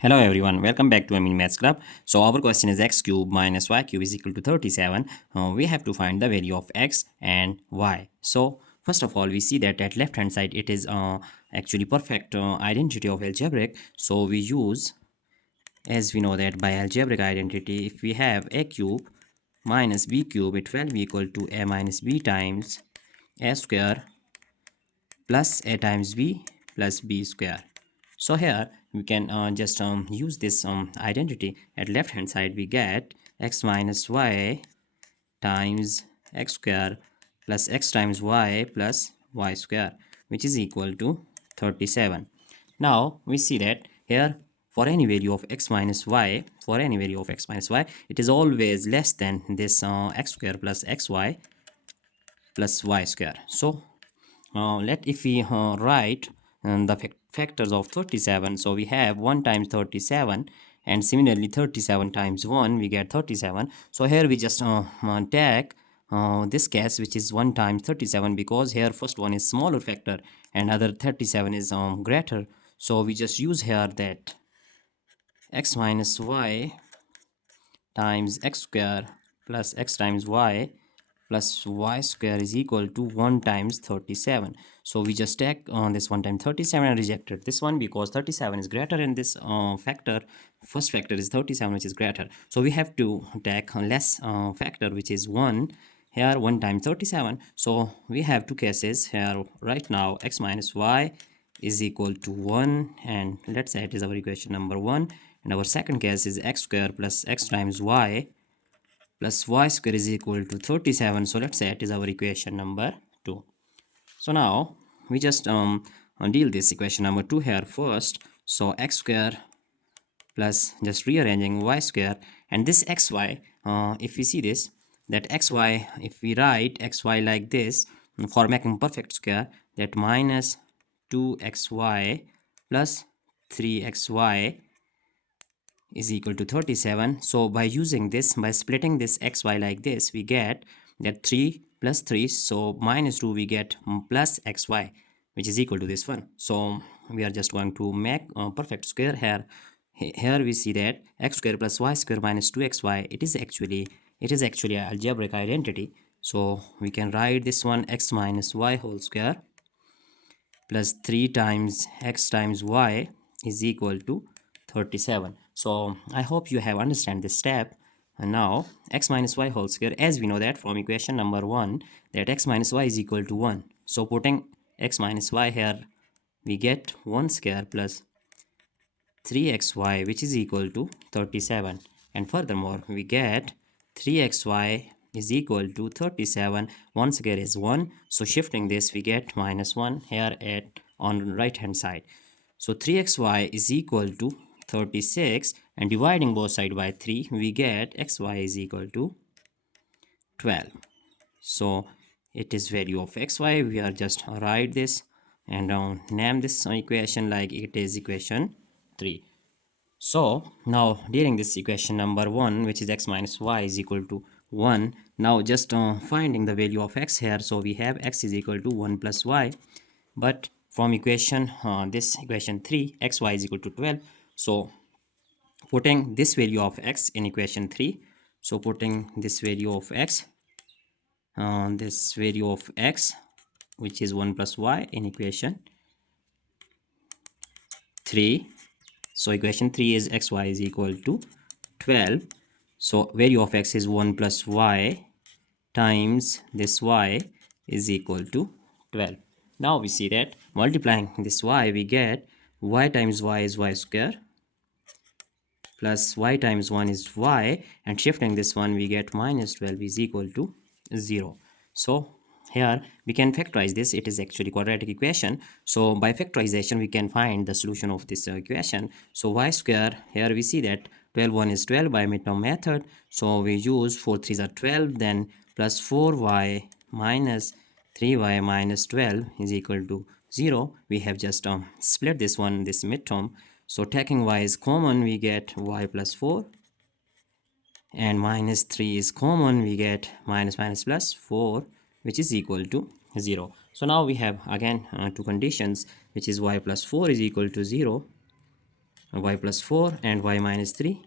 Hello everyone, welcome back to Germany Maths Club. So our question is x cube minus y cube is equal to 37. We have to find the value of x and y. So first of all, we see that at left hand side it is actually perfect identity of algebraic. So we use, as we know that by algebraic identity, if we have a cube minus b cube, it will be equal to a minus b times a square plus a times b plus b square. So here we can just use this identity. At left hand side we get x minus y times x square plus x times y plus y square, which is equal to 37. Now we see that here for any value of x minus y, it is always less than this x square plus xy plus y square. So if we write the factors of 37, so we have 1 times 37, and similarly 37 times 1 we get 37. So here we just take this case, which is 1 times 37, because here first one is smaller factor and other 37 is greater. So we just use here that x minus y times x square plus x times y plus y square is equal to 1 times 37. So we just take on this 1 times 37 and rejected this one because 37 is greater in this factor. First factor is 37, which is greater. So we have to take a less factor, which is 1. Here 1 times 37. So we have two cases here right now. X minus y is equal to 1, and let's say it is our equation number 1. And our second case is x square plus x times y plus y square is equal to 37. So let's say it is our equation number 2. So now we just deal this equation number 2 here first. So x square plus just rearranging y square, and this xy, if we see this, that xy, if we write xy like this for making perfect square, that minus 2xy plus 3xy is equal to 37. So by using this, by splitting this xy like this, we get that 3 plus 3, so minus 2 we get plus xy, which is equal to this one. So we are just going to make a perfect square here. Here we see that x square plus y square minus 2xy, it is actually an algebraic identity. So we can write this one x minus y whole square plus 3 times x times y is equal to 37. So I hope you have understand this step. And now x minus y whole square, as we know that from equation number 1, that x minus y is equal to 1. So putting x minus y here, we get 1 square plus 3xy, which is equal to 37. And furthermore, we get 3xy is equal to 37. 1 square is 1. So shifting this, we get minus 1 here on right hand side. So 3xy is equal to 36, and dividing both sides by 3, we get xy is equal to 12. So it is value of xy. We are just write this and name this equation like it is equation 3. So now during this equation number 1, which is x minus y is equal to 1, now just finding the value of x here. So we have x is equal to 1 plus y, but from equation this equation 3, xy is equal to 12. So putting this value of x in equation 3, so putting this value of x, which is 1 plus y, in equation 3. So equation 3 is xy is equal to 12. So value of x is 1 plus y times this y is equal to 12. Now we see that multiplying this y, we get y times y is y square plus y times 1 is y, and shifting this one, we get minus 12 is equal to 0. So here we can factorize this. It is actually quadratic equation. So by factorization, we can find the solution of this equation. So y square, here we see that 12 1 is 12 by midterm method. So we use 4 3s are 12, then plus 4y minus 3y minus 12 is equal to 0. We have just split this one, this midterm. So taking y is common, we get y plus 4, and minus 3 is common, we get minus plus 4, which is equal to 0. So now we have again two conditions, which is y plus 4 is equal to 0 y plus 4 and y minus 3.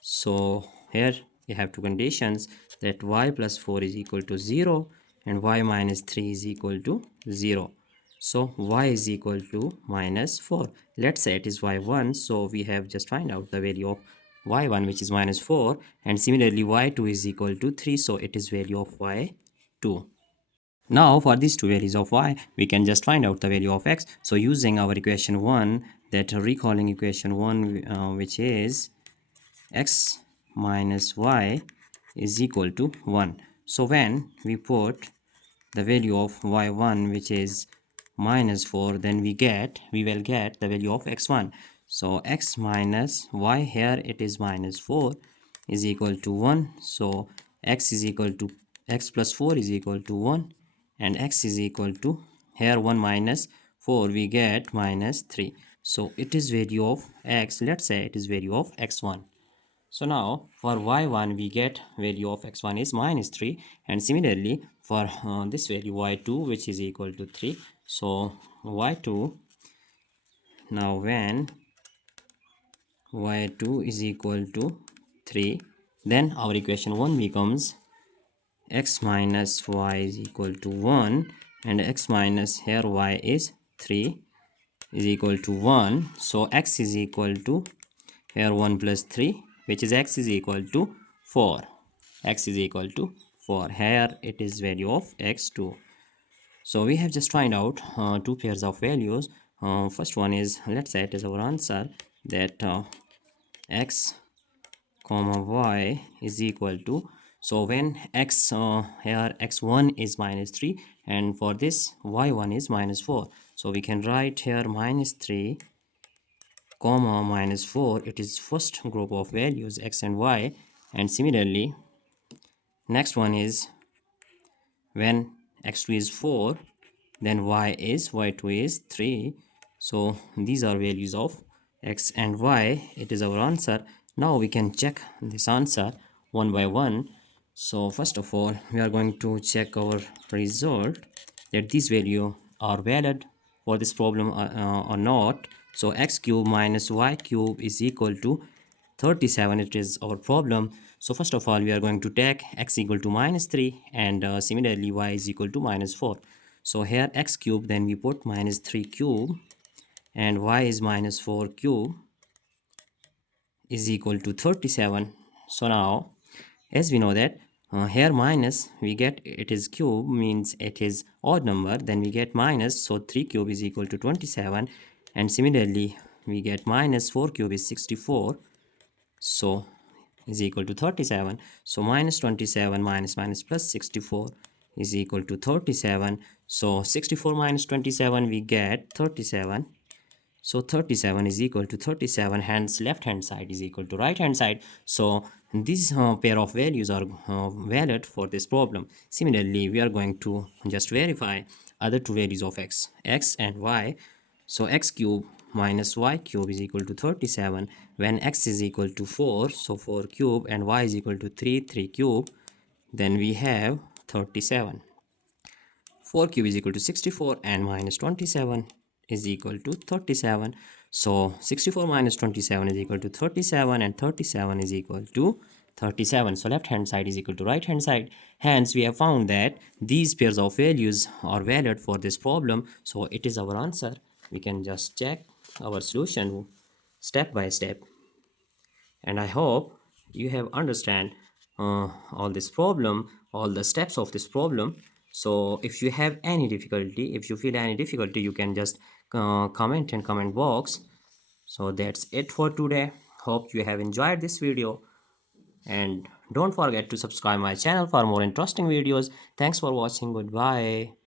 So here we have two conditions, that y plus 4 is equal to 0 and y minus 3 is equal to 0. So y is equal to minus 4. Let's say it is y1. So we have just find out the value of y1, which is minus 4, and similarly y2 is equal to 3. So it is value of y2. Now for these two values of y, we can just find out the value of x. So using our equation 1, that recalling equation 1, which is x minus y is equal to 1. So when we put the value of y1, which is minus 4, then we will get the value of x1. So x minus y, here it is minus 4, is equal to 1. So x is equal to x plus 4 is equal to 1, and x is equal to, here 1 minus 4 we get minus 3. So it is value of x, let's say it is value of x1. So now for y1 we get value of x1 is minus 3, and similarly for this value y2, which is equal to 3. So y2, now when y2 is equal to 3, then our equation 1 becomes x minus y is equal to 1, and x minus, here y is 3, is equal to 1. So x is equal to, here 1 plus 3, which is x is equal to 4. X is equal to 4. Here it is value of x2. So we have just find out two pairs of values. First one is, let's say it is our answer, that x comma y is equal to, so when x, here x1 is minus 3, and for this y1 is minus 4. So we can write here minus 3 comma minus 4, it is first group of values x and y. And similarly next one is when x2 is 4, then y2 is 3. So these are values of x and y. It is our answer. Now we can check this answer one by one. So first of all, we are going to check our result, that these values are valid for this problem or not. So x cube minus y cube is equal to 37. It is our problem. So first of all, we are going to take x equal to minus 3, and similarly y is equal to minus 4. So here x cube, then we put minus 3 cube, and y is minus 4 cube is equal to 37. So now as we know that here minus, we get it is cube, means it is odd number, then we get minus, so 3 cube is equal to 27, and similarly we get minus 4 cube is 64, so is equal to 37. So minus 27 minus minus plus 64 is equal to 37. So 64 minus 27 we get 37. So 37 is equal to 37, hence left hand side is equal to right hand side. So these pair of values are valid for this problem. Similarly, we are going to just verify other two values of x and y. So x cube minus y cube is equal to 37. When x is equal to 4, so 4 cube, and y is equal to 3 cube, then we have 37. 4 cube is equal to 64, and minus 27 is equal to 37. So 64 minus 27 is equal to 37, and 37 is equal to 37. So left hand side is equal to right hand side. Hence we have found that these pairs of values are valid for this problem. So it is our answer. We can just check our solution step by step, and I hope you have understand all this problem, all the steps of this problem. So if you have any difficulty, if you feel any difficulty, you can just comment in comment box. So that's it for today. Hope you have enjoyed this video, and don't forget to subscribe my channel for more interesting videos. Thanks for watching. Goodbye.